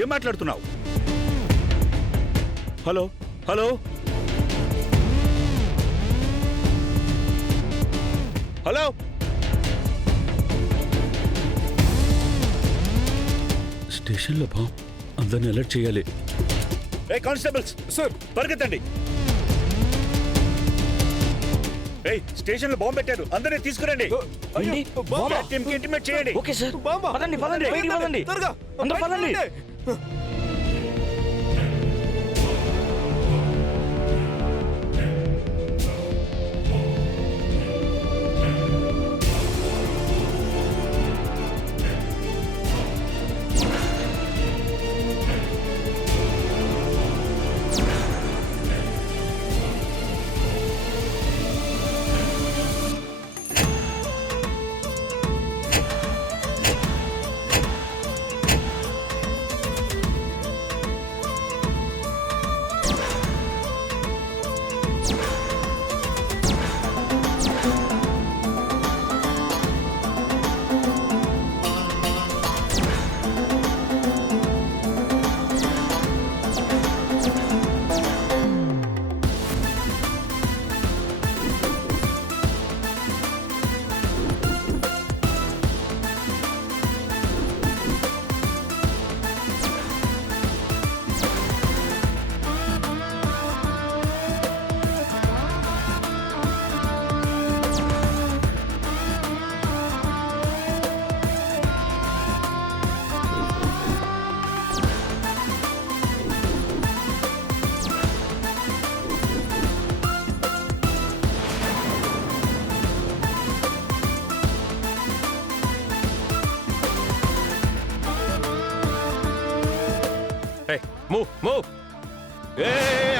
ఏం మాట్లాడుతున్నావు? Hello hello hello స్టేషన్లో బాం అందరిని అలర్ట్ చేయాలి. ఏ కానిస్టేబుల్స్ సార్ పరిగెత్తండి. స్టేషన్లో బాంబు పెట్టారు, అందరినీ తీసుకురండి. ఇంటిమేట్ చేయండి. ఓకే సార్, పదండి పదండి, బయటికి పదండి, అందరూ పదండి.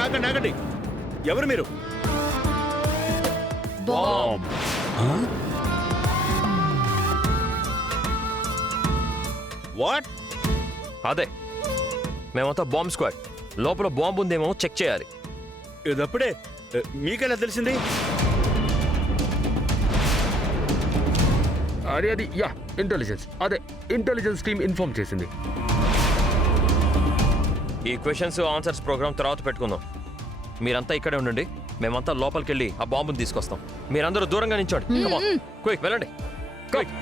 ఆగండి ఆగండి, ఎవరు మీరు? వాట్? అదే, మేమంతా బాంబ్ స్క్వాడ్. లోపల బాంబు ఉందేమో చెక్ చేయాలి. ఇదప్పుడే మీకెలా తెలిసింది? అది యా ఇంటెలిజెన్స్, అదే ఇంటెలిజెన్స్ టీమ్ ఇన్ఫార్మ్ చేసింది. ఈ క్వశ్చన్స్ ఆన్సర్స్ ప్రోగ్రామ్ తర్వాత పెట్టుకుందాం. మీరంతా ఇక్కడే ఉండండి, మేమంతా లోపలికి వెళ్ళి ఆ బాంబుని తీసుకొస్తాం. మీరందరూ దూరంగా నించోండి. క్విక్ వెళ్ళండి. క్విక్.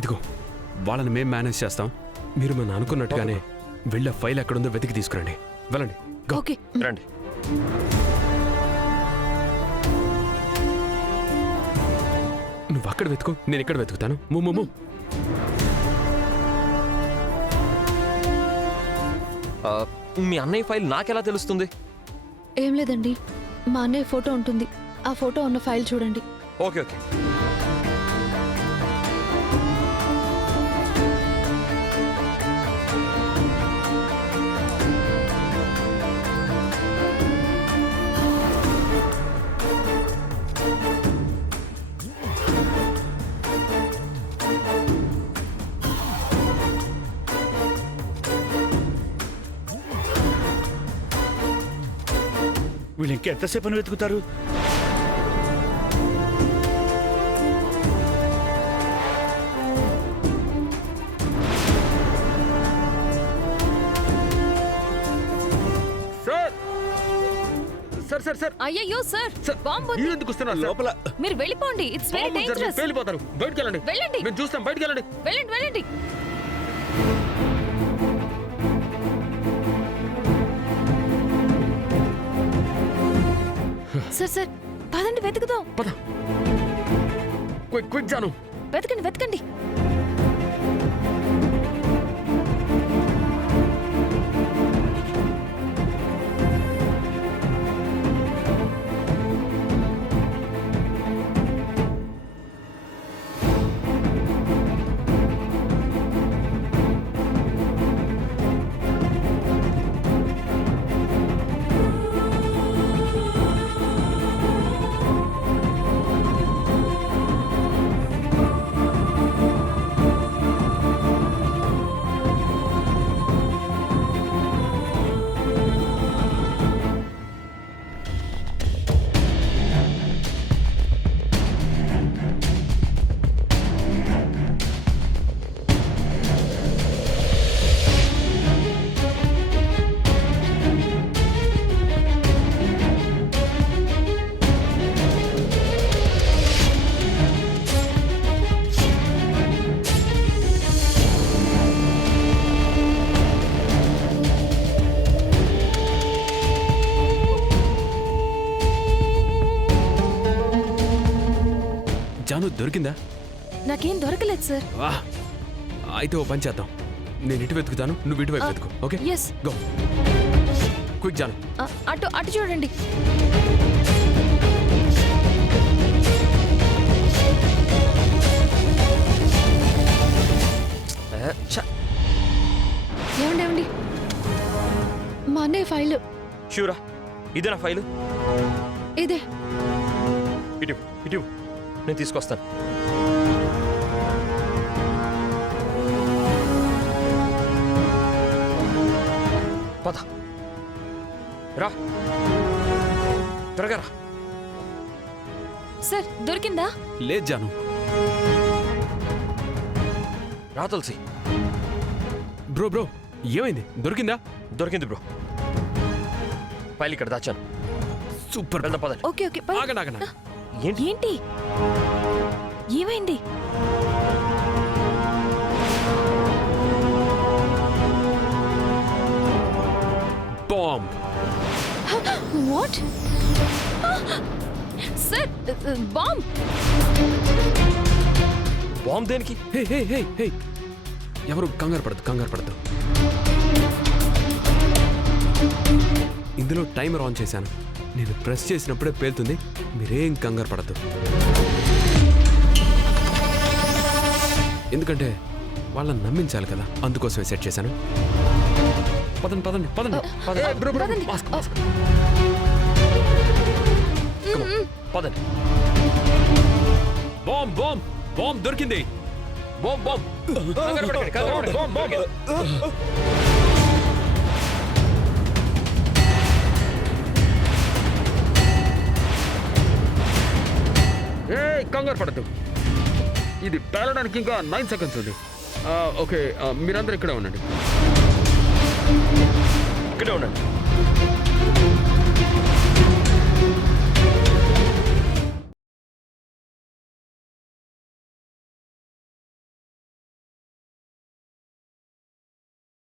ఇదిగో వాళ్ళని మేం మేనేజ్ చేస్తాం. మీరు మనం అనుకున్నట్టుగానే వెళ్ళే ఫైల్ ఎక్కడుందో వెతికి తీసుకురండి. వెళ్ళండి. ఓకే రండి. నువ్వు అక్కడ వెతుకు, నేను ఇక్కడ వెతుకుతాను. మూము. మీ అన్నయ్య ఫైల్ నాకెలా తెలుస్తుంది? ఏం లేదండి, మా అన్నయ్య ఫోటో ఉంటుంది, ఆ ఫోటో ఉన్న ఫైల్ చూడండి. Okay okay. వీళ్ళు ఇంకెంతసేపు అని వెతుకుతారు? సార్ సార్ సార్ అయ్యయ్యో సార్, బాంబు మీరు ఎందుకు వస్తున్నారు లోపల మీరు వెళ్ళిపోండి. It's very dangerous. వెళ్ళిపోతారు. బయటికి వెళ్ళండి. వెళ్ళండి. మేము చూస్తాం. బయటికి వెళ్ళండి. వెళ్ళండి వెళ్ళండి. సార్ సార్ పదండి, వెతుకుదాం. పద. Quick quick Janu. వెతకండి వెతకండి. దొరికిందా? నాకేం దొరకలేదు సార్. వా, అయితే ఓ పని చేద్దాం. నేను ఇటు వెతుకుతాను, నువ్వు ఇటువైపు వెతుకు. Okay, yes. Go quick Janu. అటు అటు చూడండి. ఏమండి ఏమండి, మా అన్నయ్య ఫైల్ షూరా ఇదే నా ఫైలు. ఇదే. ఇటు ఇటు నేను తీసుకొస్తాను. పద రా, త్వరగా రా. సార్ దొరికిందా? లేదు జాను. రా తులసి. బ్రో బ్రో, ఏమైంది? దొరికిందా? దొరికింది బ్రో, ఫైల్ ఇక్కడ దాచాను. సూపర్. వెళ్దాం పదండి. Okay okay. ఆగండి ఆగండి. ఏంటి ఏంటి ఏమైంది? Bomb. What? Sir bomb. Bomb దేనికి? హే హే హే హే, ఎవరు కంగారు పడద్దు, కంగారు పడద్దు. ఇందులో టైమర్ ఆన్ చేశాను. నేను ప్రెస్ చేసినప్పుడే పేలుతుంది. మీరేం కంగారు పడద్దు. ఎందుకంటే వాళ్ళని నమ్మించాలి కదా, అందుకోసమే సెట్ చేశాను. పదండి పదండి పదండి. ఏ, బ్రో, బ్రో, పదండి. Mask, mask. పదండి. బాంబ్ బాంబ్ బాంబ్ దొరికింది. Bomb bomb. కంగారు పడకండి, కంగారు పడకండి. Bomb bomb. ఏ కంగారు పడద్దు. ఇది పేలడానికి ఇంకా 9 సెకండ్స్ ఉంది. ఓకే, మీరందరూ ఇక్కడే ఉండండి.